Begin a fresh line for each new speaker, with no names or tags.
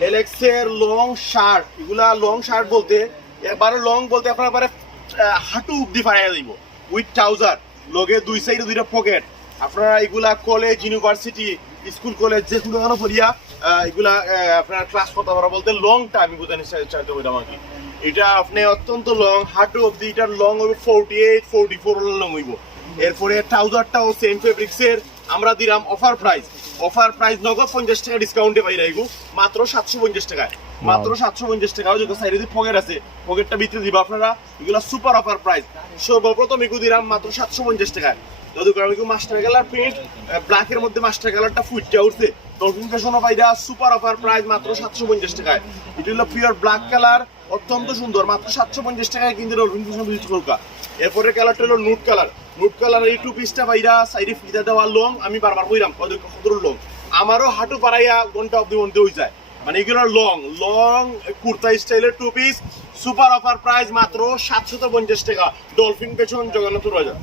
এলেক্সের long shirt এগুলা long shirt বলতে একবারে লং বলতে আপনার একবারে আহ, হাঁটু অব্দি ফাড়াইয়া দিব উইথ ট্রাউজার লগে দুই সাইডে দুইটা পকেট আপনারা এগুলা কলেজ ইউনিভার্সিটি স্কুল কলেজ যে কোনো কোনো পড়িয়া এগুলা আপনার ক্লাস করতে পারা বলতে লং টাইম বুঝানি চাইতে হইতাম আর কি এটা আপনি অত্যন্ত লং হাঁটু অব্দি এটার লং হবে forty eight forty four long হইব এরপরে ট্রাউজারটাও সেম ফেব্রিক্সের আমরা দিলাম অফার প্রাইস অফার প্রাইস নগদ পঞ্চাশ টাকা ডিসকাউন্টে পাই রাখব মাত্র সাতশো পঞ্চাশ টাকায়। মাত্র সাতশো পঞ্চাশ টাকা যদি সাইডে যদি পকেট আছে পকেটটা ভিতরে দিবা আপনারা। এগুলো সুপার অফার প্রাইস সর্বপ্রথম এগুলো দিলাম মাত্র সাতশো পঞ্চাশ টাকায়। যদি কারণ মাস্টার কালার প্রিন্ট ব্ল্যাকের মধ্যে মাস্টার কালারটা ফুটটা উঠছে ডলফিন ফ্যাশনও পাইরা সুপার অফার প্রাইস মাত্র সাতশো পঞ্চাশ টাকায়। এটি হলো পিওর ব্ল্যাক কালার অত্যন্ত সুন্দর। মাত্র সাতশো পঞ্চাশ টাকায় কিন্তু ডলফিন ফ্যাশন ভিজিট করকা এরপরে কালারটা হলো নুট কালার নুট কালার এই টু পিসটা পাইরা সাইডে ফিতা দেওয়া লং আমি বারবার কইরাম কত কত লং আমারও হাঁটু পাড়াইয়া ঘণ্টা অব্দি মধ্যে হয়ে যায়। মানে এগুলো লং লং কুর্তা স্টাইলের two piece super offer price মাত্র সাতশত পঞ্চাশ টাকা। ডলফিন পেছন জগন্নাথ রাজা